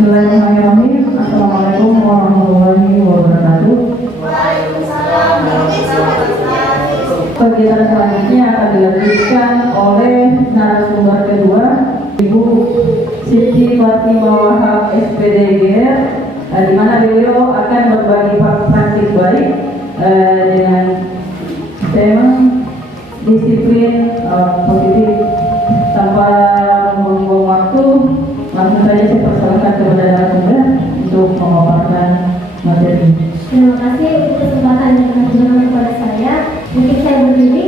Bismillahirrahmanirrahim. Assalamualaikum warahmatullahi wabarakatuh. Waalaikumsalam warahmatullahi wabarakatuh. Kegiatan selanjutnya akan dilanjutkan oleh narasumber kedua, Ibu Siti Fatimah Wahab SPDGR, di mana beliau akan berbagi praktik baik dengan tema disiplin positif. Tanpa membuang waktu, langsung saja saya persilakan kepada narasumber untuk memaparkan materi. Terima kasih untuk kesempatan yang diberikan kepada saya. Mungkin saya berdiri.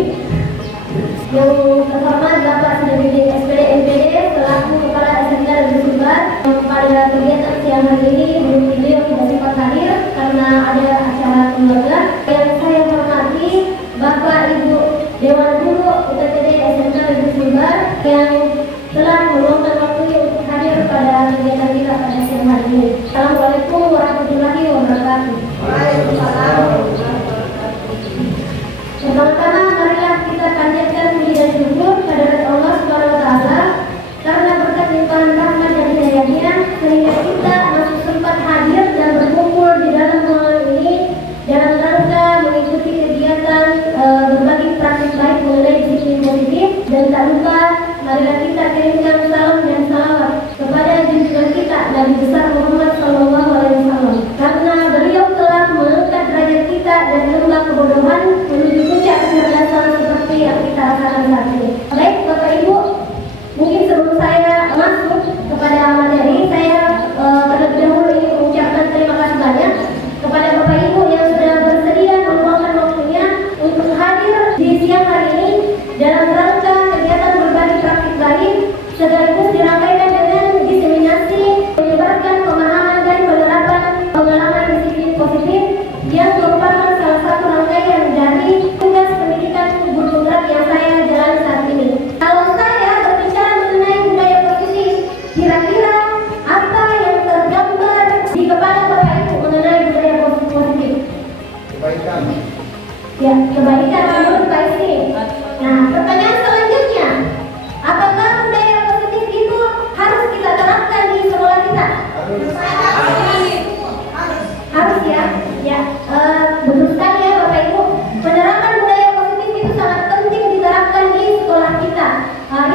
Yang pertama Bapak Sendiri SPD MPD selaku Kepala SMK Negeri Sumbar. Pada kegiatan siang hari ini beliau tidak sempat hadir karena ada acara keluarga. Yang saya hormati Bapak Ibu Dewan Guru UPTD SMK Negeri Sumbar yang telah meluangkan waktunya untuk hadir pada kegiatan kita pada siang hari ini. Assalamualaikum warahmatullahi wabarakatuh. Waalaikumsalam warahmatullahi wabarakatuh. Pertama-tama marilah kita panjatkan puji dan syukur kehadirat Allah Subhanahu wa taala karena berkat limpahan rahmat dan hidayahnya sehingga kita masih sempat hadir dan berkumpul di dalam ruangan ini dalam rangka mengikuti kegiatan berbagi praktik baik mengenai disiplin positif. Dan tak lupa marilah kita kirimkan salam dan salawat kepada junjungan kita Nabi besar Muhammad SAW karena beliau telah mengangkat derajat kita dari lembah kebodohan menuju puncak kecerdasan seperti yang kita rasakan saat ini. Baik Bapak Ibu, mungkin sebelum saya masuk kepada materi, saya terlebih dahulu ingin mengucapkan terima kasih banyak kepada Bapak Ibu yang sudah bersedia meluangkan waktunya untuk hadir di siang hari ini dalam rangka kegiatan berbagi praktik baik sekaligus dirangkaikan dengan diseminasi menyebarkan pemahaman dan penerapan pengalaman disiplin positif yang merupakan salah satu rangkaian dari tugas pendidikan guru penggerak yang saya jalani saat ini. Kalau saya berbicara mengenai budaya positif, kira-kira apa yang tergambar di kepala Bapak Ibu mengenai budaya positif? Kebaikan. Ya, kebaikan menurut Pak Isi. Nah, pertanyaan selanjutnya, apakah budaya positif itu harus kita terapkan di sekolah kita? Harus ya. Ya, betul sekali ya Bapak Ibu. Penerapan budaya positif itu sangat penting diterapkan di sekolah kita.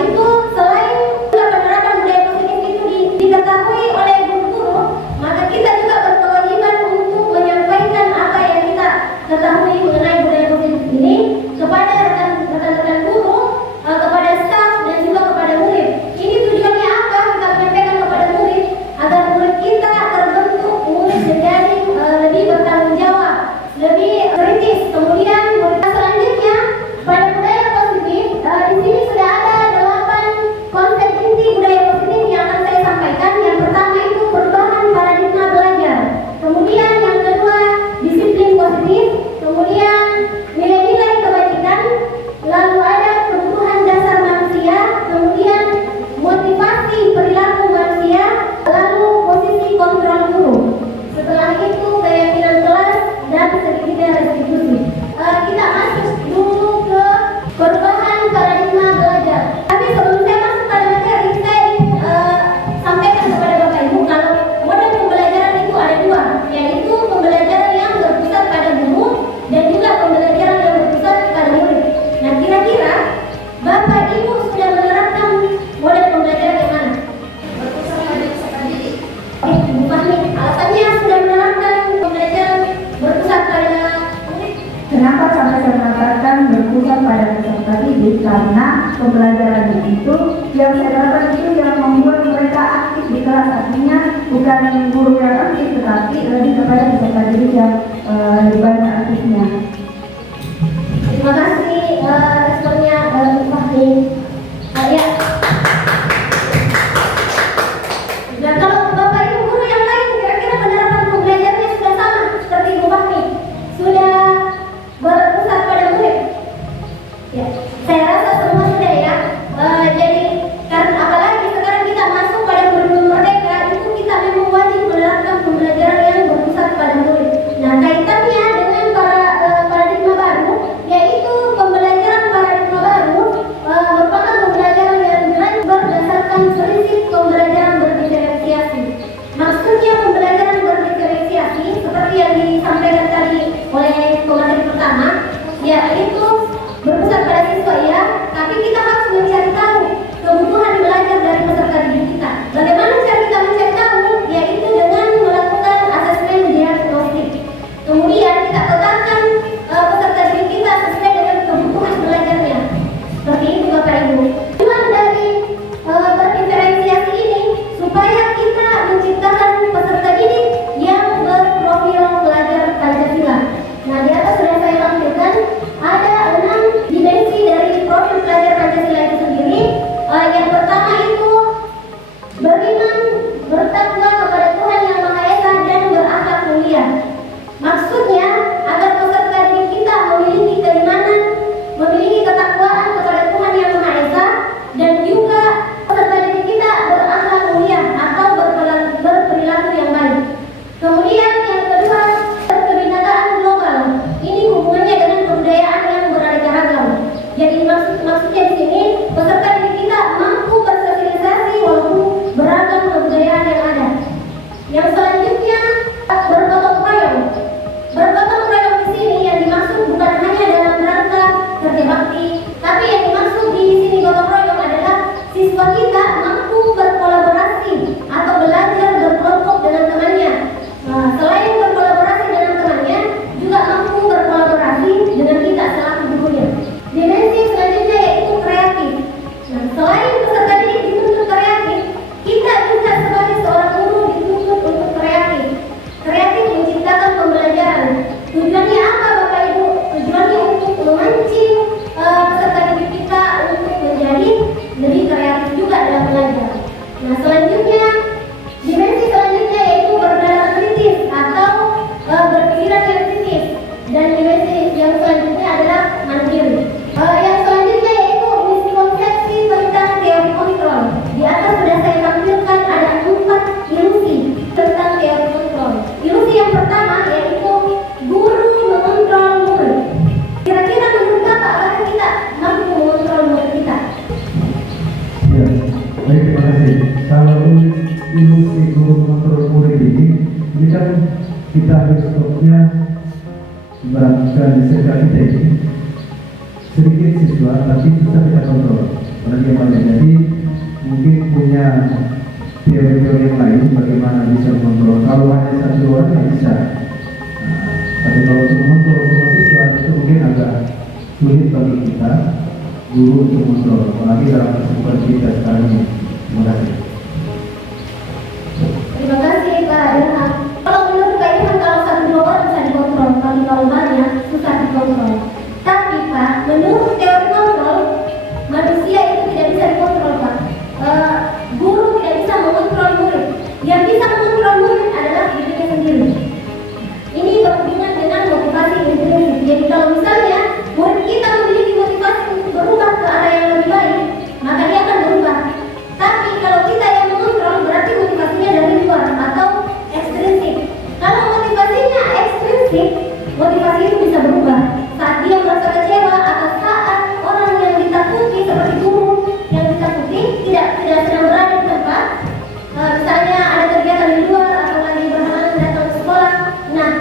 Itu selain penerapan budaya positif itu diketahui oleh guru-guru, maka kita juga berkewajiban untuk menyampaikan apa yang kita ketahui mengenai budaya positif ini kepada rekan-rekan guru, kepada staf dan juga kepada murid. Ini tujuannya apa? Kita menyampaikan kepada murid agar murid kita terbentuk murid menjadi lebih bertanggung jawab, lebih kritis. Kemudian murid selanjutnya pada budaya positif, di sini sudah ada 8 konsep inti budaya positif yang akan saya sampaikan. Yang pertama itu perubahan paradigma belajar. Kemudian yang kedua disiplin positif. Kemudian nilai-nilai kebajikan. Lalu ada kebutuhan dasar manusia. Kemudian motivasi perilaku manusia. Lalu posisi kontrol guru. Setelah itu keyakinan kelas dan segitiga restitusi. Kita masuk dulu ke perubahan paradigma belajar. Tapi sebelum saya masuk pada materi, saya ingin sampaikan kepada Bapak Ibu kalau model pembelajaran itu ada dua, yaitu pembelajaran yang berpusat pada guru dan juga pembelajaran yang berpusat pada murid. Nah, kira-kira Bapak Ibu sudah menerapkan model pembelajaran yang mana? Berpusat pada peserta didik. Oke, Ibu Fahmi, alasannya sudah menerapkan pembelajaran berpusat pada murid. Kenapa sampai saya mengatakan berpusat pada peserta didik? Karena pembelajaran itu yang saya lakukan itu yang membuat mereka aktif di kelas. Artinya bukan guru yang aktif, tetapi lebih kepada peserta didik yang lebih banyak aktifnya. Terima kasih responnya Ibu Fahmi. Ya. Nah, kalau Bapak Ibu guru yang lain kira-kira penerapan pembelajarannya sudah sama seperti Ibu Fahmi? Sudah berpusat pada murid? Ya, saya rasa semua sudah ya. Jadi karena apalagi sekarang kita masuk pada kurikulum merdeka, itu kita memang wajib menerapkan pembelajaran yang berpusat pada murid. Nah, kaitannya dengan para bertakwa kepada Tuhan Yang Maha Esa dan berakhlak mulia. Maksudnya agar peserta didik kita memiliki keimanan, memiliki ketakwaan kepada Tuhan Yang Maha Esa, dan juga peserta didik kita berakhlak mulia atau berperilaku yang baik. Kemudian yang kedua, kebinekaan global. Ini hubungannya dengan kebudayaan yang beraneka ragam. Jadi maksudnya di sini peserta didik kita mampu bersosialisasi walaupun beragam kebudayaan yang ada. Yang selanjutnya bergotong royong. Bergotong royong di sini yang dimaksud bukan hanya dalam rangka kerja bakti, tapi yang dimaksud di sini gotong royong adalah siswa kita mampu berkolaborasi atau belajar berkelompok dengan temannya. Selain berkolaborasi dengan temannya, juga mampu berkolaborasi dengan kita selaku gurunya. Dimensi selanjutnya yaitu kreatif. Selain peserta didik dituntut kreatif, kita juga sebagai seorang guru dituntut untuk kreatif. Kreatif menciptakan pembelajaran. Tujuannya apa Bapak Ibu? Tujuannya untuk memancing peserta didik kita untuk menjadi lebih kreatif juga dalam belajar. Nah, selanjutnya dimensi selanjutnya yaitu bernalar kritis atau berpikiran yang kritis. Dan dimensi yang selanjutnya adalah mandiri. Yang selanjutnya yaitu miskonsepsi tentang teori kontrol. Di atas sudah saya tampilkan ada 4 ilusi tentang teori kontrol. Ilusi yang pertama yaitu guru mengontrol murid. Kira-kira menurut Bapak, apakah kita mampu mengontrol murid kita? Ya, baik, terima kasih. Kalau ilusi guru mengontrol murid ini kan kita harus stopnya berangkat di sekolah kita ini sedikit siswa tapi susah kita kontrol karena dia banyak, jadi mungkin punya teori-teori yang lain bagaimana bisa mengontrol. Kalau hanya satu orang nggak bisa, tapi kalau untuk mengontrol semua siswa itu mungkin agak sulit bagi kita guru untuk mengontrol, apalagi dalam kesibukan kita sekarang ini. Terima kasih. Terima kasih Pak Ilham. Kalau menurut Pak Ilham, kalau 1-2 orang bisa dikontrol, tapi kalau banyak susah dikontrol. Tapi Pak, menurut teori kontrol, manusia itu tidak bisa dikontrol Pak. Guru tidak bisa mengontrol murid. Yang bisa mengontrol murid adalah dirinya sendiri. Ini berhubungan dengan motivasi intrinsik. Jadi kalau misalnya murid kita memiliki motivasi untuk berubah ke arah yang lebih baik, maka dia akan berubah. Tapi kalau kita yang mengontrol, berarti motivasinya dari luar atau ekstrinsik. Kalau motivasinya ekstrinsik, motivasi itu bisa berubah. Saat dia merasa kecewa atau saat orang yang ditakuti seperti guru yang ditakuti tidak sedang berada di tempat, misalnya ada kegiatan di luar atau lagi berhalangan datang ke sekolah. Nah,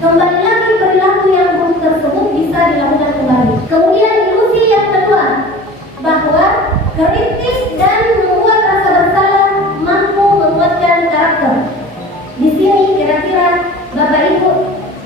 kembali lagi perilaku yang buruk tersebut bisa dilakukan kembali. Kemudian ilusi yang kedua, bahwa kritis dan membuat rasa bersalah mampu menguatkan karakter. Di sini kira-kira Bapak Ibu,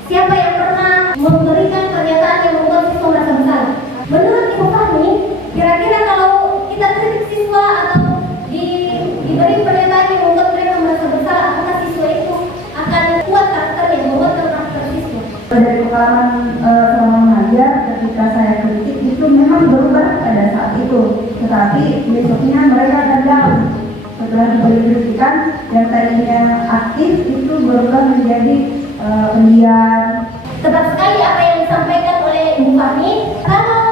siapa yang pernah memberikan pernyataan yang membuat siswa merasa bersalah? Menurut Ibu Fahmi, kira-kira kalau kita kritik siswa atau diberi pernyataan yang membuat mereka merasa bersalah, apakah siswa itu akan kuat karakternya, menguatkan karakter siswa? Dari pengalaman selama mengajar, ketika saya kritik itu memang berubah pada saat itu, tetapi besoknya mereka akan down. Setelah diberi kritikan, yang tadinya aktif itu berubah menjadi pendiam. Tepat sekali apa yang disampaikan oleh Ibu Fahmi. Kalau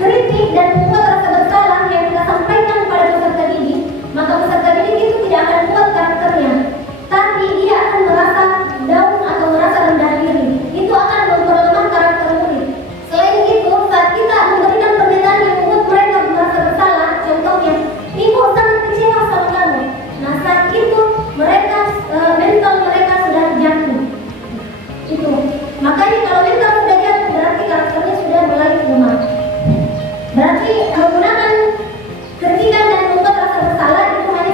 kritik dan membuat rasa bersalah yang kita sampaikan kepada peserta didik, maka peserta didik itu tidak akan kuat karakternya, tapi dia akan merasa down atau merasa rendah diri. Itu akan memperlemah karakter murid. Selain itu, saat kita memberikan pernyataan yang membuat mereka merasa bersalah, contohnya, ibu sangat kecewa sama kamu. Nah, saat itu mereka mental mereka sudah jatuh. Itu. Makanya kalau mental sudah jatuh, berarti karakternya sudah mulai lemah. Berarti menggunakan kritikan dan membuat rasa bersalah itu hanya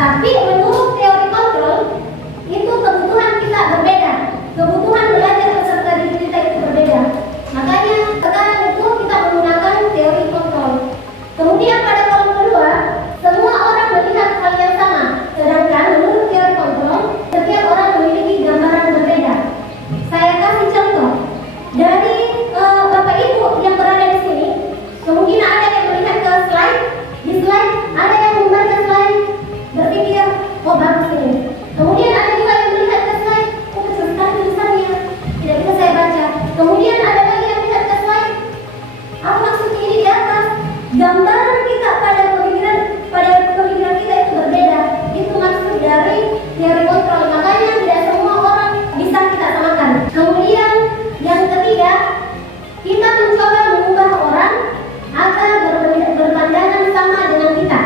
Tapi menurut teori kontrol, itu kebutuhan kita berbeda. Kebutuhan belajar peserta didik kita itu berbeda. Makanya sekarang itu kita menggunakan teori kontrol. Kemudian pada kolom kedua, semua orang melihat hal yang sama. Sedangkan menurut teori kontrol, setiap orang memiliki gambaran berbeda. Saya kasih contoh. Dari Bapak Ibu yang berada di sini, kemungkinan ada yang melihat ke slide. Di slide ada yang membaca slide, berpikir, oh bagus ini. Kemudian ada juga yang melihat ke slide, oh kecil sekali tulisannya, tidak bisa saya baca. Kemudian ada lagi yang melihat ke slide, apa maksudnya ini di atas? Gambaran kita pada pemikiran kita itu berbeda. Itu maksud dari teori kontrol. Makanya tidak semua orang bisa kita samakan. Kemudian yang ketiga, kita mencoba mengubah orang agar berpandangan sama dengan kita.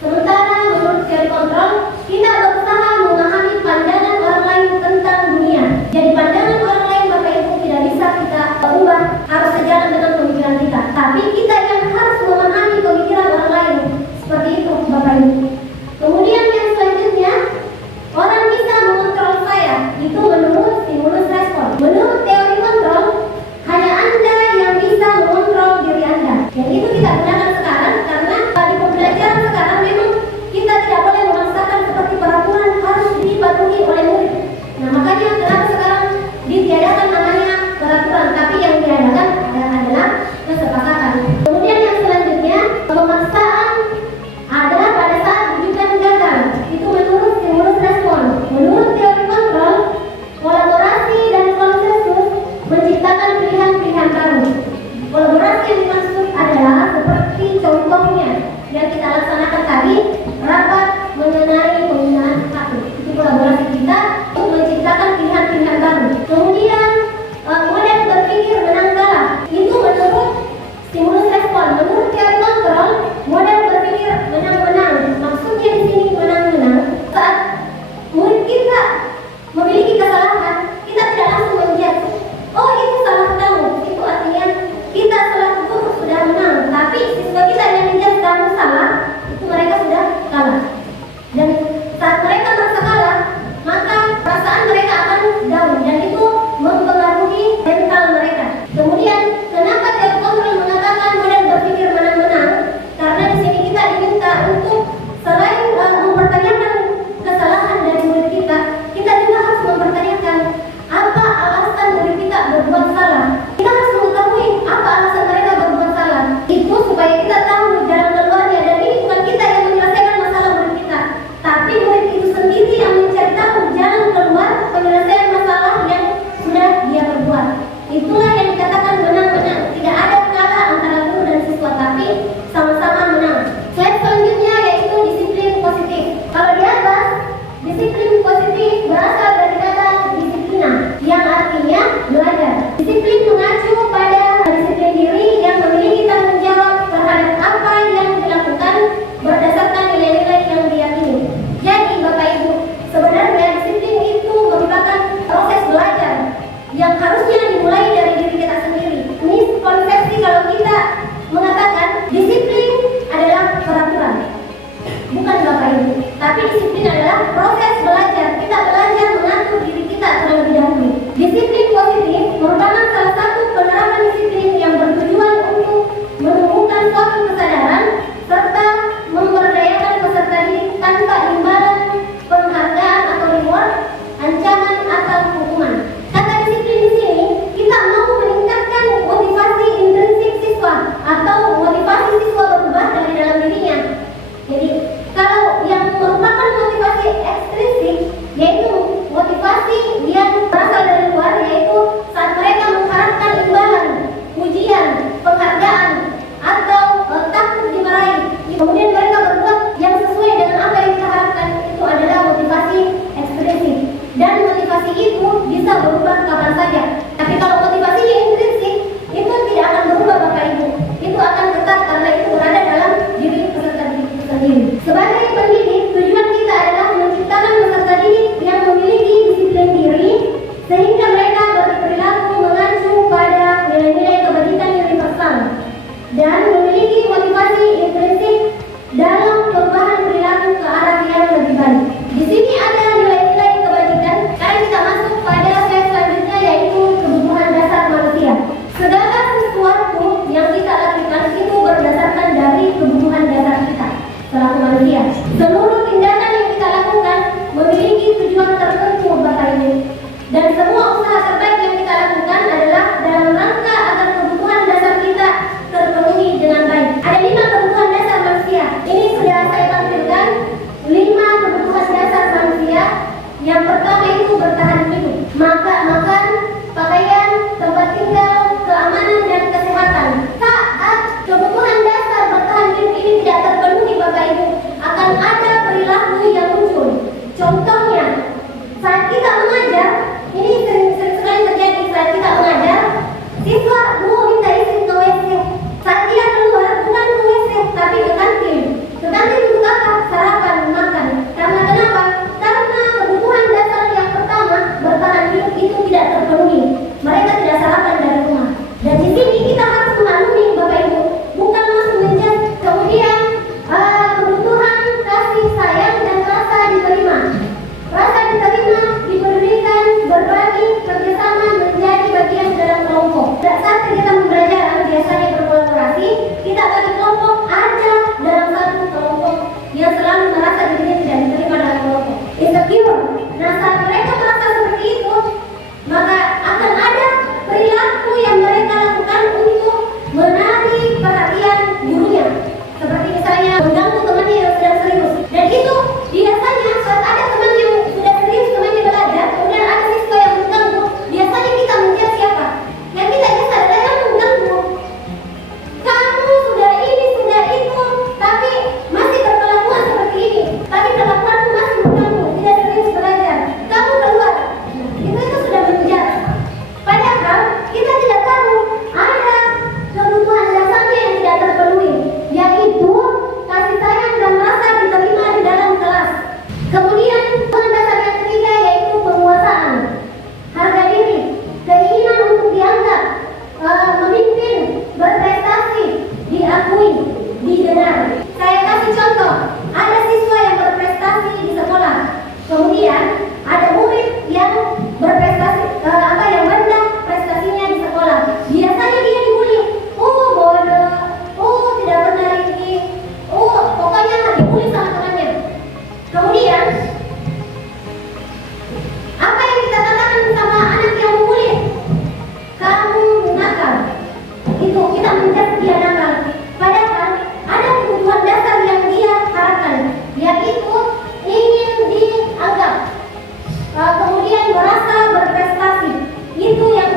Sementara menurut teori kontrol, kita berusaha memahami pandangan orang lain tentang dunia. Jadi pandangan orang lain Bapak Ibu tidak bisa kita ubah, harus sejalan dengan pemikiran kita. Tapi kita yang harus memahami pemikiran orang lain. Seperti itu Bapak Ibu. Kemudian yang selanjutnya, orang bisa mengontrol saya. Itu menurut stimulus respon. Menurut teori kontrol, hanya Anda yang bisa mengontrol diri Anda. Yang itu kita gunakan sekarang karena di pembelajaran sekarang memang kita tidak boleh memaksakan seperti peraturan harus dipatuhi oleh murid. Nah makanya kenapa sekarang ditiadakan namanya peraturan, tapi yang diadakan adalah kesepakatan. Kemudian yang selanjutnya, pemaksaan adalah pada saat rujukan gagal. Itu menurut stimulus respon. Menurut teori kontrol, kolaborasi dan konsensus menciptakan pilihan-pilihan baru. Kolaborasi yang dimaksud adalah seperti contohnya yang kita laksanakan tadi, rapat mengenai penggunaan hak. Itu kolaborasi kita untuk menciptakan pilihan-pilihan baru. Kemudian model berpikir menang kalah. Itu menurut stimulus respon. Menurut teori kontrol, model berpikir menang-menang. Maksudnya di sini menang-menang saat murid kita memiliki kesalahan, kita tidak langsung menjudge, oh itu salah kamu. Itu artinya kita selaku guru sudah menang. Tapi siswa kita yang menjudge kamu salah, itu mereka sudah kalah. Dan saat mereka merasa kalah, maka perasaan mereka akan down dan itu mempengaruhi mental mereka. Kemudian kenapa teori kontrol mengatakan model berpikir menang-menang? Karena di sini kita diminta untuk selain mempertanyakan kesalahan dari murid kita, kita juga harus mempertanyakan apa alasan murid kita berbuat salah. Kita harus mengetahui apa alasan mereka berbuat salah. Itu supaya kita tahu jalan keluarnya, dan ini bukan kita yang menyelesaikan masalah murid kita, tapi murid itu sendiri yang mencari tahu jalan keluar penyelesaian masalah yang sudah dia perbuat. Itulah yang dikatakan menang-menang. Tidak ada kalah antara guru dan siswa, tapi sama-sama menang. Slide selanjutnya yaitu disiplin positif. Kalau di atas, disiplin positif berasal dari kata disiplina, yang artinya belajar. Disiplin mengacu pada disiplin diri yang memiliki tanggung jawab terhadap apa yang dilakukan berdasarkan nilai-nilai yang diyakini. Jadi Bapak Ibu, sebenarnya disiplin itu merupakan proses belajar yang harusnya dimulai dari diri kita sendiri. Miskonsepsi kalau kita mengatakan disiplin adalah peraturan. Bukan Bapak Ibu, tapi disiplin adalah proses belajar. Kita belajar mengatur diri kita terlebih dahulu. Disiplin positif merupakan salah satu penerapan disiplin yang bertujuan untuk menumbuhkan suatu kesadaran serta memberdayakan peserta didik tanpa imbalan penghargaan atau reward, ancaman atau hukuman. Kata disiplin di sini, kita mau meningkatkan motivasi intrinsik siswa atau motivasi siswa berubah dari dalam dirinya. Jadi kalau yang merupakan motivasi ekstrinsik, yaitu makan, pakaian, tempat tinggal, keamanan dan kesehatan. Saat kebutuhan dasar bertahan hidup ini tidak terpenuhi Bapak Ibu, akan ada perilaku yang muncul. Contohnya, saat kita mengajar, ini sering sekali terjadi saat kita mengajar, siswa mau minta izin ke WC. Saat dia keluar, bukan ke WC, tapi ke kantin. Ke kantin untuk apa? Sarapan, makan. Karena kenapa? Karena kebutuhan dasar yang pertama bertahan hidup itu tidak terpenuhi. Mereka tidak sarapan dari rumah. Dan di sini kita harus memaklumi Bapak Ibu, bukan langsung menjudge. Kemudian kebutuhan kasih sayang dan rasa diterima. Rasa diterima, diberikan, berbagi, kerjasama menjadi bagian dalam kelompok. Saat kita pembelajaran biasanya berkolaborasi, kita bagi kelompok ada dalam satu kelompok yang selalu merasa dirinya tidak diterima dalam kelompok. Insecure. Nah, saat mereka merasa seperti itu, maka akan ada perilaku yang mereka lakukan untuk menarik perhatian gurunya. Seperti misalnya mengganggu temannya yang sedang serius. Dan itu biasanya saat ada teman yang sudah serius, temannya belajar, kemudian ada siswa yang mengganggu, biasanya kita mencari siapa? Yang kita biasa adalah yang mengganggu. Kamu sudah ini, sudah itu, tapi masih berkelakuan seperti ini. Tapi kelakuanmu masih mengganggu, tidak serius belajar. Kamu keluar. Itu sudah menjudge. Padahal kita tidak tahu ada kebutuhan dasarnya yang tidak terpenuhi, yaitu kasih sayang dan rasa diterima di dalam kelas. Kemudian kebutuhan dasar yang ketiga yaitu penguasaan, harga diri, keinginan untuk dianggap, memimpin, berprestasi, diakui, didengar. Saya kasih contoh, ada siswa yang berprestasi di sekolah, kemudian ada murid yang berprestasi, yang rendah prestasinya di sekolah. Biasanya dia dibully, bodoh, tidak benar ini, pokoknya dibully sama temannya. Kemudian apa yang kita katakan sama anak yang membuli? Kamu nakal. Itu kita menjudge dia nakal. Padahal ada kebutuhan dasar yang dia harapkan, yaitu ingin dianggap, kemudian merasa berprestasi. Itu yang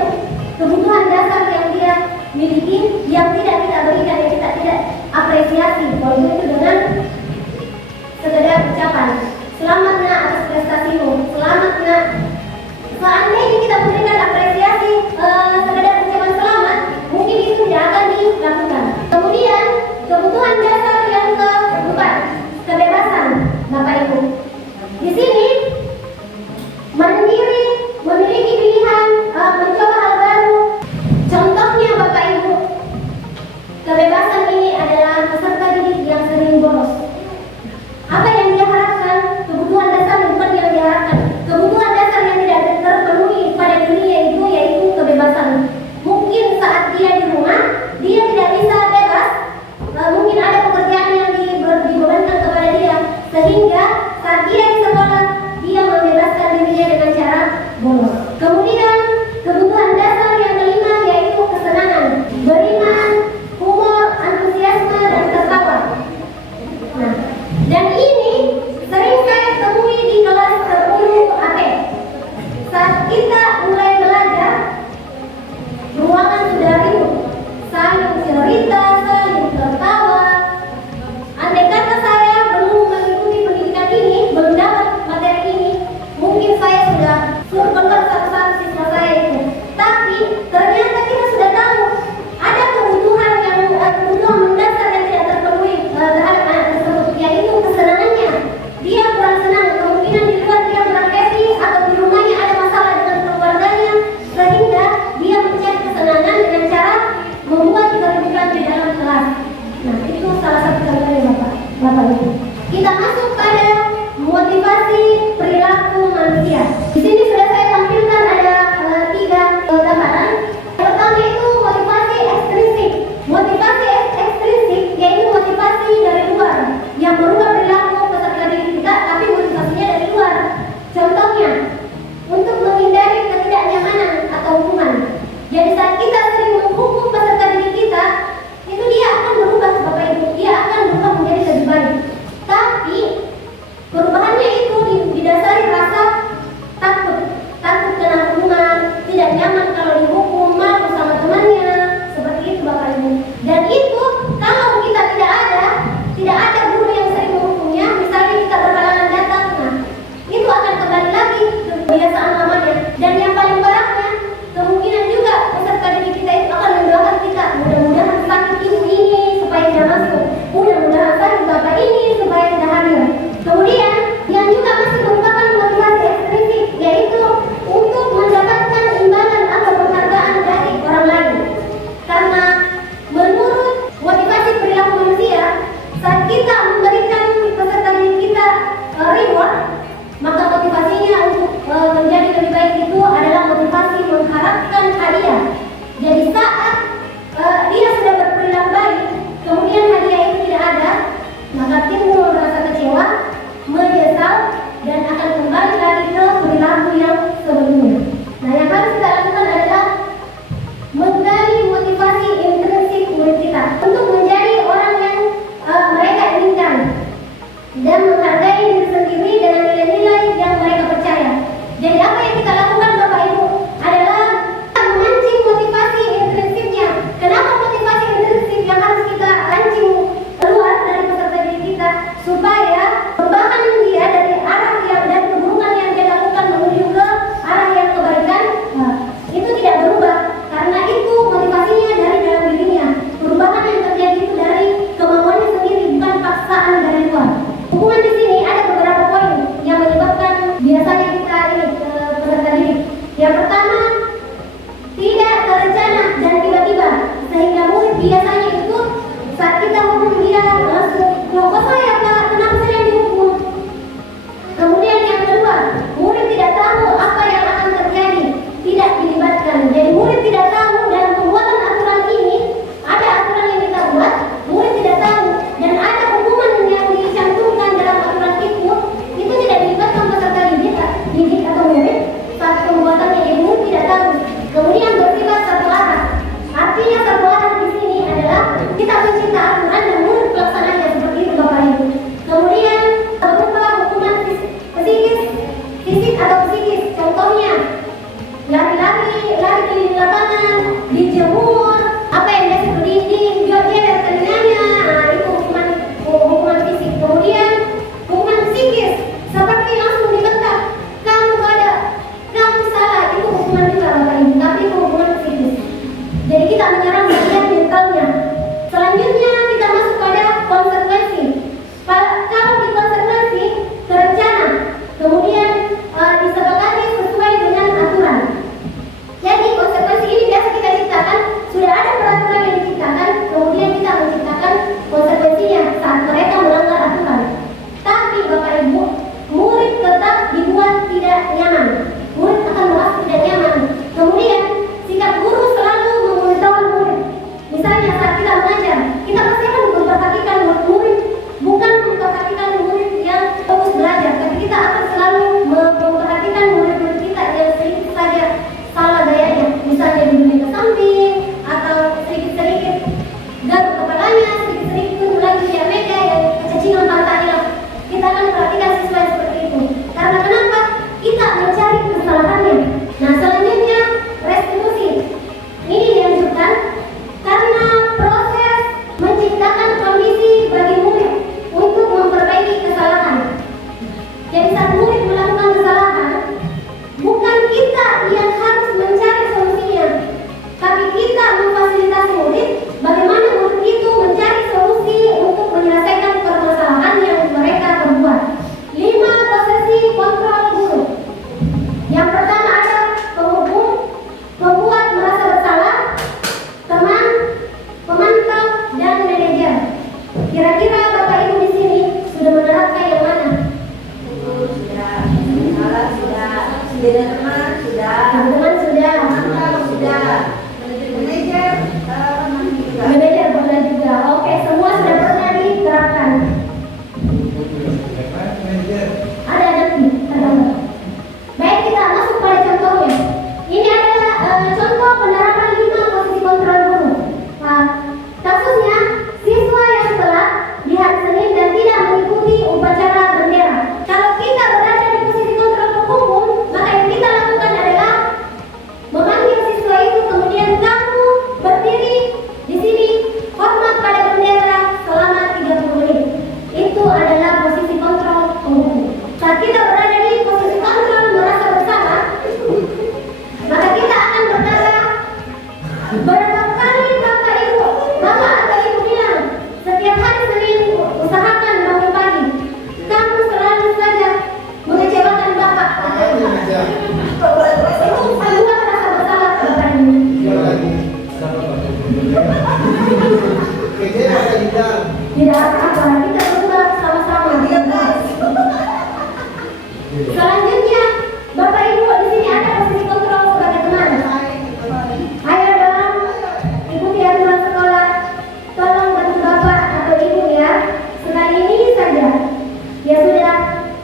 kebutuhan dasar yang dia miliki, yang tidak kita berikan, yang kita tidak apresiasi. Walaupun itu dengan sekedar ucapan, selamat nak atas prestasimu, selamat nak. Seandainya kita berikan apresiasi, sekedar ucapan selamat, mungkin itu tidak akan dilakukan. Kemudian kebutuhan dasar yang keempat, kebebasan, Bapak Ibu. Di sini mandiri, memiliki pilihan, mencoba hal baru. Contohnya Bapak Ibu, kebebasan ini adalah peserta didik yang sering bolos. Apa yang dia harapkan? Kebutuhan dasar bukan yang dia harapkan. Kebutuhan dasar yang tidak terpenuhi pada dirinya itu yaitu kebebasan. Mungkin saat dia di rumah, dia tidak bisa bebas. Mungkin ada pekerjaan yang dibebankan kepada dia, sehingga saat dia di sekolah, dia membebaskan dirinya dengan cara bolos. Kemudian kebutuhan dasar yang kelima yaitu kesenangan, beriman, humor, antusiasme dan tertawa. Nah, dan ini sering saya temui di kelas 10 AP. Saat kita mulai belajar, ruangan sudah riuh, saling cerita, saling tertawa. Andai kata saya belum mengikuti pendidikan ini, belum dapat materi ini, mungkin saya sudah suruh keluar satu-satu siswa saya itu. Tapi ternyata kita sudah tahu ada kebutuhan mendasar yang tidak terpenuhi terhadap anak tersebut, yaitu kesenangannya. Dia kurang senang, kemungkinan di luar dia kurang happy, atau di rumahnya ada masalah dengan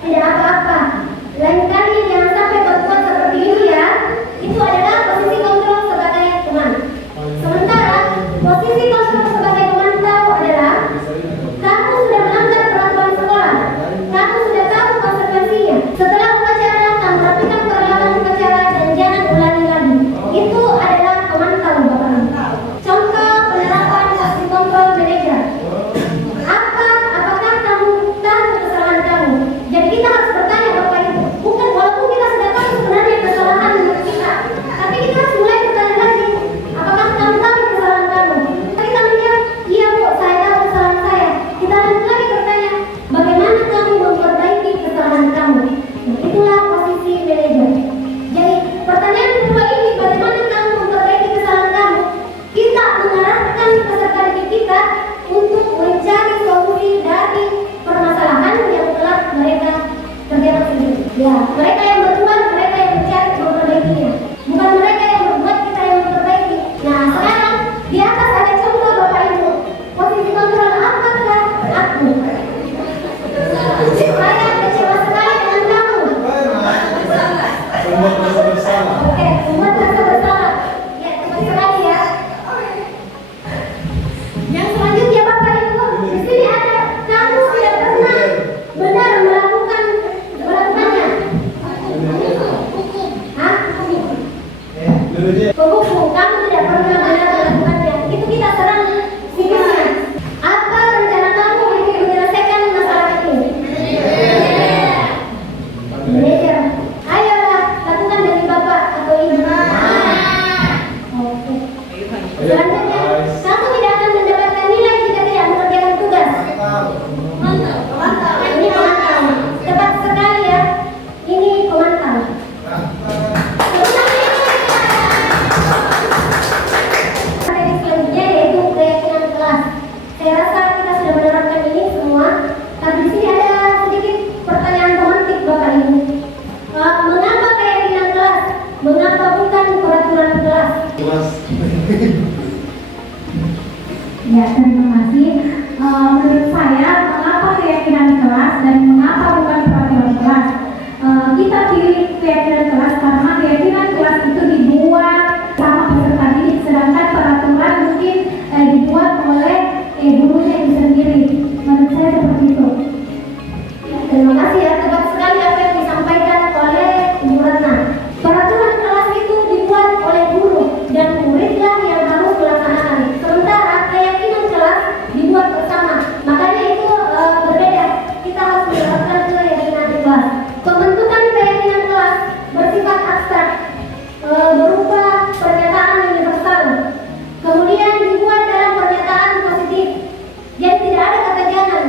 tidak apa-apa. Lain kali jangan sampai berbuat seperti ini ya. Itu adalah posisi kontrol sebagai teman. Sementara posisi kontrol sebagai pemantau adalah kamu sudah melanggar peraturan sekolah. Kamu sudah tahu konsekuensinya. Setelah upacara, kamu rapikan peralatan upacara dan jangan ulangi lagi. Itu adalah pemantau Bapak. Contoh penerapan posisi kontrol manajer. Apakah kamu tahu kesalahan kamu? Jadi kita harus bertanya Bapak Ibu. Bukan walaupun kita sudah tahu sebenarnya kesalahan kita, tapi kita harus mulai bertanya lagi. Apakah kamu tahu kesalahan kamu? Kita menjawab, iya Bu, saya tahu kesalahan saya. Kita lanjut lagi bertanya, bagaimana kamu memperbaiki kesalahan kamu? Nah, itulah posisi manajer. Jadi pertanyaan kedua ini, bagaimana kamu memperbaiki kesalahan kamu? Kita mengarahkan peserta didik kita untuk mencari solusi dari permasalahan yang telah mereka kerjakan sendiri. Ya, mereka yang berbuat, mereka yang mencari memperbaikinya. Bukan mereka yang berbuat, kita yang memperbaiki. Nah, sekarang di atas ada contoh Bapak Ibu. Posisi kontrol apakah aku? Saya kecewa sekali dengan kamu. Semua merasa bersalah. Oke, semua merasa bersalah. Ya, cepat sekali ya. Yang selanjutnya Bapak Ibu, di sini ada kamu tidak pernah benar melakukannya. Hah? Pembuku, kamu tidak pernah benar melakukannya. Itu kita serang sikapnya. Apa rencana kamu untuk menyelesaikan masalah ini? Manajer. Ayolah, lakukan dari Bapak atau Ibu. Oke. Selanjutnya, kamu tidak akan mendapatkan nilai jika tidak mengerjakan tugas. Ini pemantau. Tepat sekali ya. Ini pemantau. Materi selanjutnya yaitu keyakinan kelas. Saya rasa kita sudah menerapkan ini semua. Tapi di sini ada sedikit pertanyaan pemantik Bapak Ibu. Mengapa keyakinan kelas? Mengapa bukan peraturan kelas? Ya, terima kasih. Menurut saya, mengapa keyakinan kelas dan mengapa bukan peraturan kelas? Kita pilih keyakinan kelas karena keyakinan kelas itu dibuat sama peserta didik, sedangkan peraturan mungkin dibuat oleh gurunya itu sendiri. Menurut saya seperti itu. Terima kasih ya, tepat sekali apa yang disampaikan oleh Ibu Ratna. Peraturan kelas itu dibuat oleh guru dan muridlah yang harus melaksanakan. Sementara keyakinan kelas dibuat bersama. Makanya itu berbeda. Kita harus menerapkan keyakinan kelas. Pembentukan keyakinan kelas bersifat abstrak, berupa pernyataan universal. Kemudian dibuat dalam pernyataan positif. Jadi tidak ada kata jangan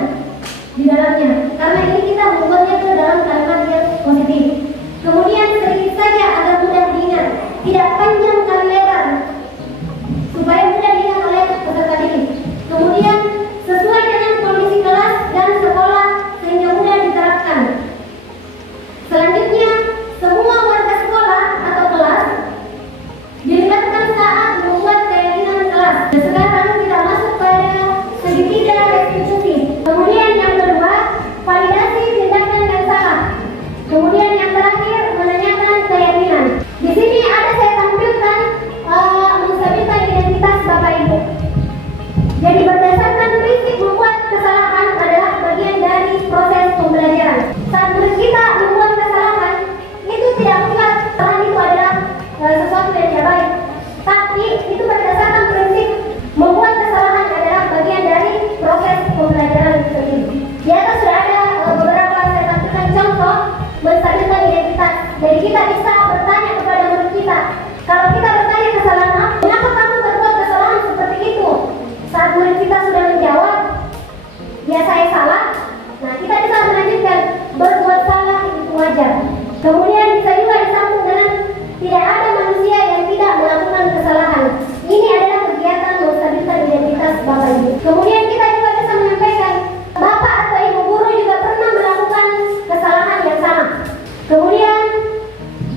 di dalamnya. Karena ini kita membuatnya ke dalam kalimat yang positif. Kemudian sedikit saja agar mudah diingat, tidak panjang kali lebar, supaya mudah diingat oleh peserta didik. Kemudian sesuai dengan kondisi kelas dan sekolah sehingga mudah diterapkan. Selanjutnya, semua warga sekolah atau kelas dilibatkan saat membuat keyakinan kelas. Dan sekarang kita masuk pada segitiga restitusi. Kemudian yang kedua, validasi tindakan yang salah. Kemudian yang terakhir, menanyakan keyakinan. Di sini ada saya tampilkan menstabilkan identitas Bapak Ibu. Jadi berdasarkan prinsip membuat kesalahan adalah bagian dari proses pembelajaran. Saat murid kita membuat kesalahan, itu tidak melihat kesalahan itu adalah sesuatu yang tidak baik. Tapi itu berdasarkan prinsip membuat kesalahan adalah bagian dari proses pembelajaran itu sendiri. Di atas sudah ada beberapa saya tampilkan contoh menstabilkan identitas. Jadi kita bisa bertanya kepada murid kita. Kalau kita bertanya kesalahan apa, kenapa kamu berbuat kesalahan seperti itu? Saat murid kita sudah menjawab, ya saya salah. Nah, kita bisa melanjutkan berbuat salah itu wajar. Kemudian bisa juga disambung dengan tidak ada manusia yang tidak melakukan kesalahan. Ini adalah kegiatan menstabilkan identitas Bapak Ibu. Kemudian kita juga bisa menyampaikan Bapak atau Ibu guru juga pernah melakukan kesalahan yang sama. Kemudian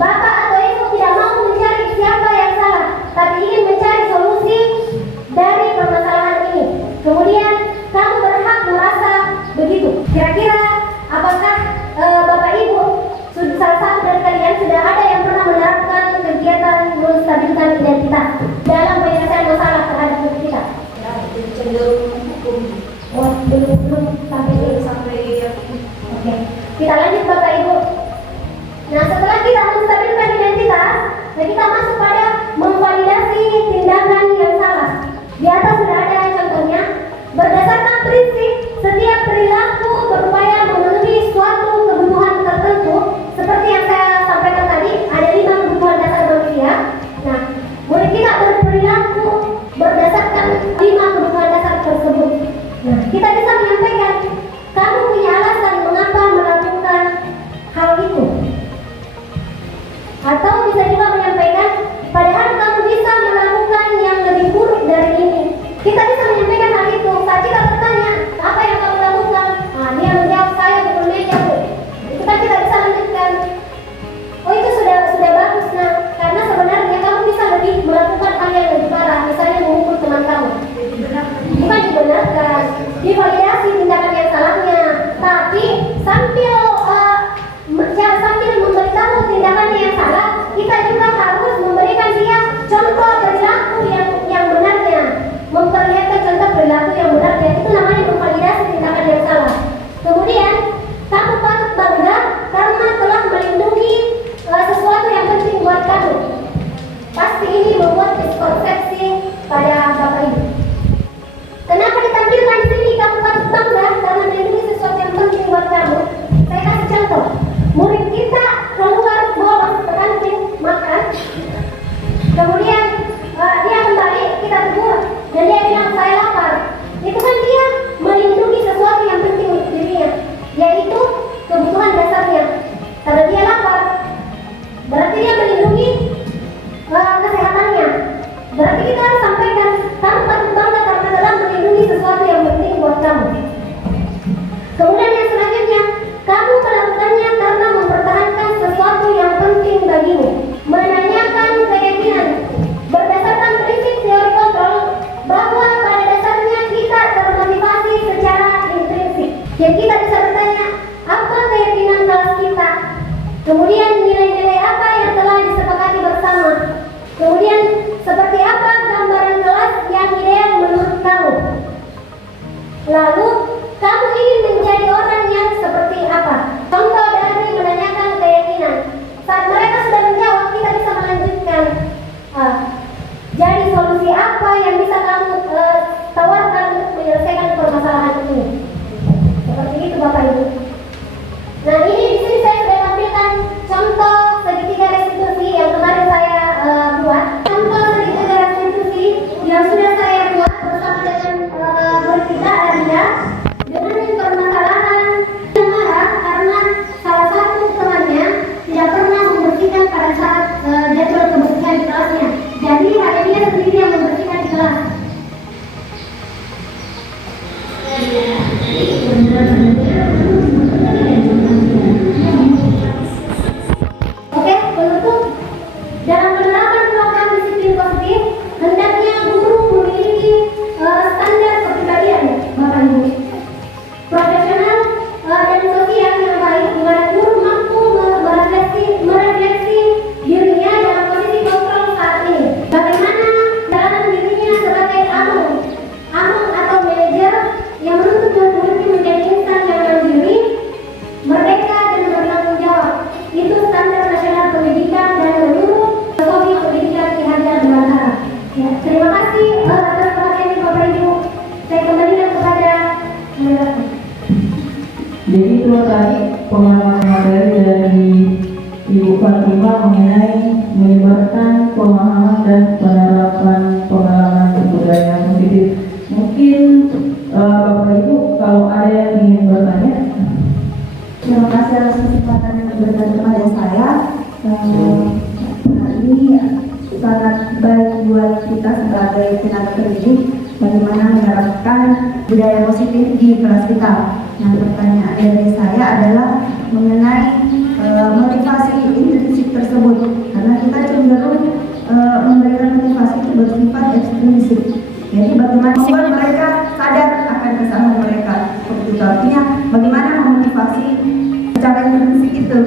Bapak atau Ibu tidak mau mencari siapa yang Bapak Ibu. Nah, setelah kita menstabilkan identitas, nah kita masuk pada memvalidasi tindakan yang salah. Di atas sudah ada contohnya. Berdasarkan prinsip, setiap perilaku berupaya memenuhi suatu kebutuhan tertentu. Seperti yang saya sampaikan tadi, ada 5 kebutuhan dasar manusia. Nah, murid kita berperilaku berdasarkan 5 kebutuhan dasar tersebut. Nah, kita bisa menyampaikan, kamu punya alasan mengapa melakukan hal itu. Atau bisa juga menyampaikan, padahal kamu bisa melakukan yang lebih buruk dari ini. Kita bisa menyampaikan hal itu. Saat kita bertanya, apa yang kamu lakukan? Nah, dia menjawab, saya betul meja, Bu. Itu kan kita bisa lanjutkan. Oh, itu sudah bagus, nah, karena sebenarnya kamu bisa lebih melakukan hal yang lebih parah, misalnya memukul teman kamu. Bukan dibenarkan, divalidasi tindakan yang salahnya, tapi sambil memberitahu tindakannya yang salah, kita juga harus memberikan dia contoh perilaku yang benarnya, memperlihatkan contoh perilaku yang benarnya. Itu namanya memvalidasi tindakan yang salah. Kemudian kamu patut bangga karena telah melindungi sesuatu yang penting buat kamu. Pasti ini membuat miskonsepsi pada Bapak Ibu. Kenapa ditampilkan di sini kamu patut bangga karena melindungi sesuatu yang penting buat kamu? Saya kasih contoh. Murid kita keluar bawa ke kantin makan, kemudian dia kembali, kita tegur dan dia bilang saya lapar. Itu kan dia melindungi sesuatu yang penting untuk dirinya, yaitu kebutuhan dasarnya. Karena dia lapar, berarti dia melindungi kesehatannya. Berarti kita harus sampaikan, kamu patut bangga karena telah melindungi sesuatu yang penting buat kamu. Kemudian yang selanjutnya, kamu melakukannya karena mempertahankan sesuatu yang penting bagimu. Menanyakan keyakinan berdasarkan prinsip teori kontrol bahwa pada dasarnya kita termotivasi secara intrinsik. Jadi kita bisa bertanya, apa keyakinan kelas kita? Kemudian nilai-nilai apa yang telah disepakati bersama? Kemudian seperti apa gambaran kelas yang ideal menurut kamu? Lalu kamu ingin menjadi orang yang seperti apa? Contoh dari menanyakan keyakinan. Saat mereka sudah menjawab, kita bisa melanjutkan. Jadi solusi apa yang bisa kamu tawarkan untuk menyelesaikan permasalahan ini? Seperti itu Bapak Ibu. Nah, ini di sini saya sudah tampilkan contoh segitiga restitusi yang kemarin saya buat. Contoh segitiga restitusi yang sudah saya buat bersama dengan murid kita Arya. Dengan permasalahan yang marah karena salah satu temannya tidak pernah membersihkan pada saat jadwal kebersihan di kelasnya. Jadi hanya dia sendiri yang membersihkan di kelas. Oke, penutup. Dalam penerapan program disiplin positif, hendaknya guru memiliki standar kepribadian, Bapak Ibu. Profesional dan sosial yang baik, di mana guru mampu merefleksi dirinya dalam posisi kontrol saat ini. Bagaimana dalam dirinya sebagai among atau manajer yang menuntut murid-muridnya menjadi insan yang mandiri, merdeka dan bertanggung jawab. Itu standar nasional pendidikan dan menurut filosofi pendidikan Ki Hajar Dewantara. Ya, terima kasih atas perhatian Bapak Ibu. Saya kembalikan kepada Jadi itu tadi pengalaman materi dari Ibu Fatima mengenai menyebarkan pemahaman dan penerapan pengalaman budaya positif. Mungkin Bapak Ibu kalau ada yang ingin bertanya. Terima kasih atas kesempatan yang diberikan kepada saya. Ini sangat baik buat kita sebagai tenaga pendidik bagaimana menerapkan budaya positif di kelas kita. Nah, pertanyaan dari saya adalah mengenai motivasi intrinsik tersebut, karena kita cenderung memberikan motivasi itu bersifat ekstrinsik. Jadi bagaimana membuat mereka sadar akan kesalahan mereka. Seperti itu, artinya bagaimana memotivasi secara intrinsik itu.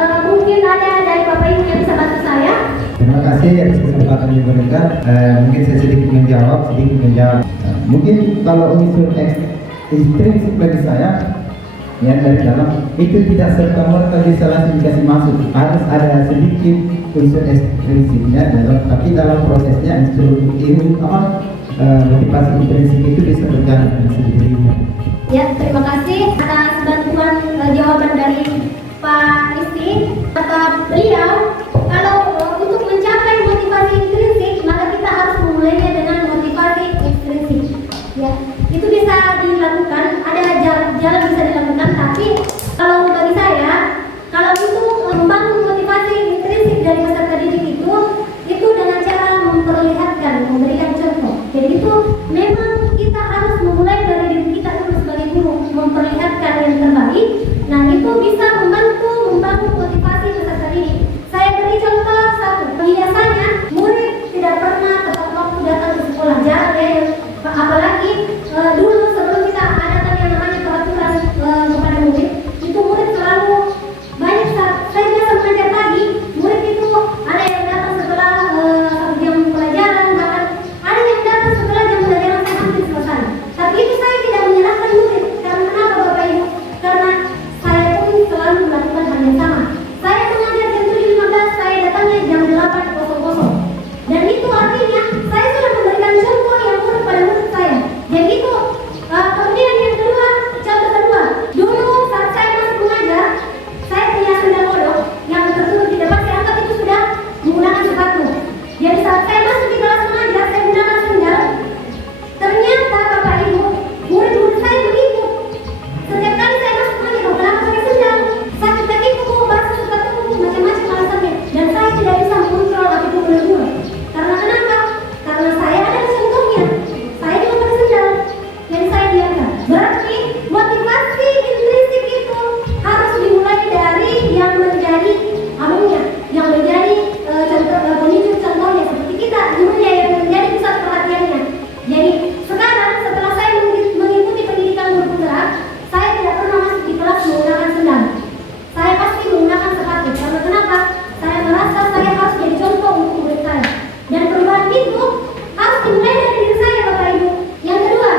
Mungkin ada dari Bapak Ibu yang bisa bantu saya. Terima kasih atas kesempatan yang diberikan. Mungkin saya sedikit menjawab. Mungkin kalau unsur intrinsik bagi saya ya dari dalam itu tidak serta merta bisa langsung dikasih masuk, harus ada sedikit unsur ekstrinsipnya dalam, tapi dalam prosesnya motivasi intrinsik itu bisa berjalan dengan sendirinya. Ya, terima kasih atas bantuan jawaban dari Pak Rizky. Kata beliau, kalau untuk mencapai motivasi intrinsik, maka kita harus memulainya dengan motivasi ekstrinsik. Ya, itu bisa dilakukan, ada jalan bisa dilakukan, tapi kalau bagi saya, kalau untuk membangun motivasi intrinsik dari peserta didik itu dengan cara memperlihatkan, memberikan contoh. Jadi itu memang kita harus memulai dari diri kita dulu sebagai guru, memperlihatkan yang terbaik. Nah, itu bisa membantu membangun motivasi peserta didik. Saya beri contoh satu, biasanya murid tidak pernah tepat waktu datang ke sekolah, jarang ya, apalagi dulu sebelum kita adakan yang namanya peraturan kepada murid, itu murid selalu banyak saat saya biasa mengajar pagi, murid itu ada yang datang setelah jam pelajaran, bahkan ada yang datang setelah jam pelajaran saya hampir selesai. Tapi itu saya tidak menyalahkan murid. Karena apa Bapak Ibu? Karena saya pun selalu melakukan hal yang sama. Saya mengajar jam 7.15, saya datangnya jam 8.00. Dan itu artinya saya sudah memberikan contoh yang buruk pada murid saya. Dan itu kemudian yang kedua, contoh kedua, dulu saat saya masuk mengajar, saya punya sendal kodok yang tertutup di depan, saya anggap itu sudah menggunakan sepatu. Jadi saat saya masuk di kelas mengajar, saya menggunakan sendal. Ternyata Bapak Ibu, murid-murid saya begitu. Setiap kali saya masuk mengajar, kenapa pakai sendal? Sakit kakiku, basah sepatuku, macam-macam alasannya. Dan saya tidak bisa mengontrol apa itu benar-benar. Karena kenapa? Karena saya ada contohnya. Saya juga pakai sendal. Jadi saya diamkan. Berarti motivasi intrinsik itu harus dimulai dari yang menjadi anunya, yang menjadi pemicu contohnya, seperti kita dulu ya, yang menjadi pusat perhatiannya. Jadi sekarang setelah saya mengikuti pendidikan guru penggerak, saya tidak pernah masuk di kelas menggunakan sendal. Saya pasti menggunakan sepatu. Karena kenapa? Saya merasa saya harus jadi contoh untuk murid saya. Dan perubahan itu harus dimulai dari diri saya, Bapak Ibu. Yang kedua,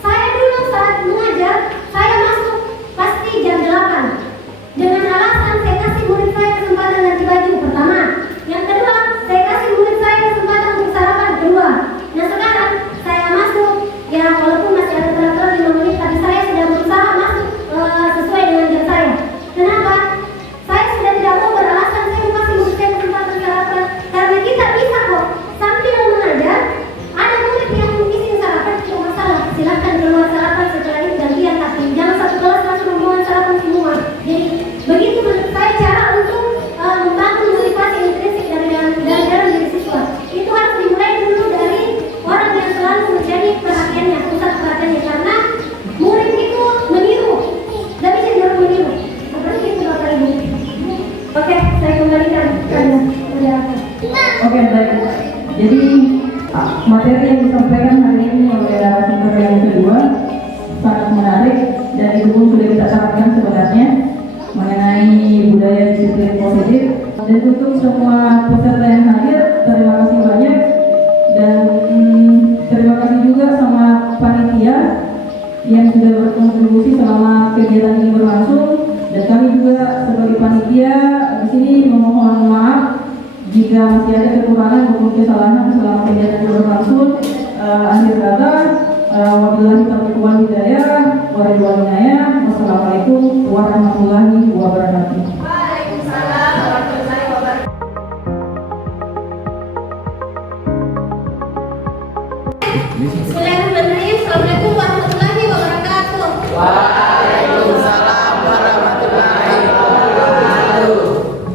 saya dulu saat mengajar, saya masuk pasti jam 8. Dengan alasan saya kasih murid saya kesempatan ganti baju pertama. Yang kedua, saya kasih murid saya kesempatan untuk sarapan kedua. Nah sekarang saya masuk, ya walaupun masih ada peraturan 5 menit, tapi saya sudah berusaha masuk sesuai dengan jam saya. Kenapa? Saya sudah tidak mau beralasan saya mau kasih murid saya kesempatan sarapan, karena kita bisa kok sambil mengajar. Ada murid yang izin sarapan, tidak masalah, silahkan keluar sarapan setelah itu gantian, tapi jangan satu kelas langsung membawa sarapan semua. Jadi begitu menurut saya cara untuk membangun motivasi intrinsik dari dalam diri siswa. Itu harus dimulai dulu dari orang yang selalu menjadi perhatiannya, pusat perhatiannya, karena murid itu meniru, dan bisa cenderung meniru. Seperti itu Bapak Ibu. Oke, saya kembalikan kepada Oke, baik. Jadi materi yang disampaikan hari ini oleh narasumber yang kedua sangat menarik dan itu pun sudah kita sampaikan sebenarnya mengenai budaya disiplin positif. Dan untuk semua peserta yang hadir, terima kasih banyak dan terima kasih juga sama panitia yang sudah berkontribusi selama kegiatan ini berlangsung. Dan kami juga sebagai panitia di sini memohon maaf jika masih ada kekurangan maupun kesalahan selama kegiatan ini berlangsung. Akhir kata, wabillahi taufiq wal hidayah, wassalamualaikum warahmatullahi wabarakatuh. Waalaikumsalam warahmatullahi wabarakatuh. Bismillahirrahmanirrahim. Assalamualaikum warahmatullahi wabarakatuh. Waalaikumsalam warahmatullahi wabarakatuh.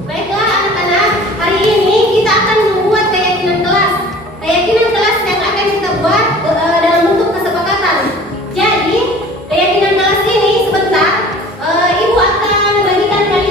Baiklah anak-anak, hari ini kita akan membuat keyakinan kelas. Keyakinan kelas yang akan kita buat dalam bentuk kesepakatan. Jadi, keyakinan kelas ini sebentar Ibu akan bagikan kalian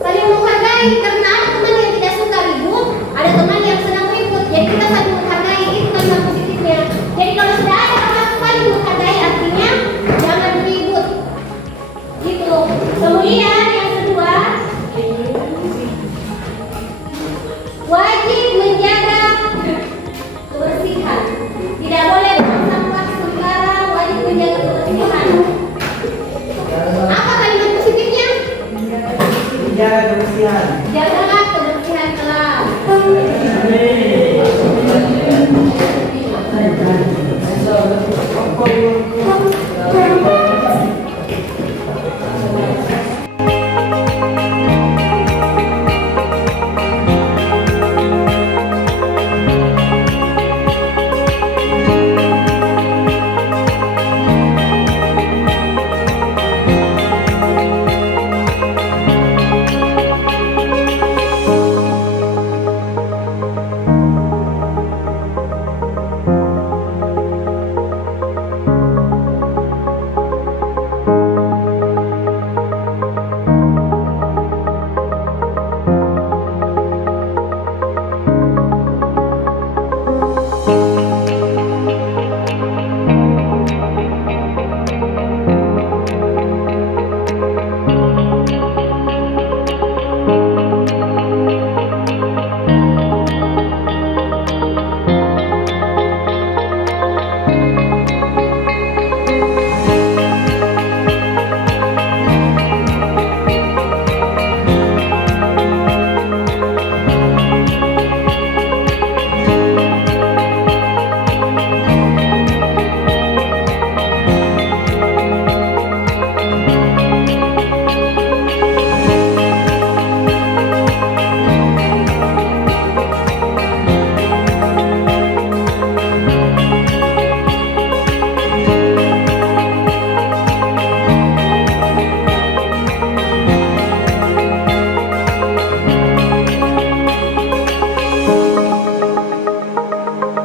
Saling menghargai karena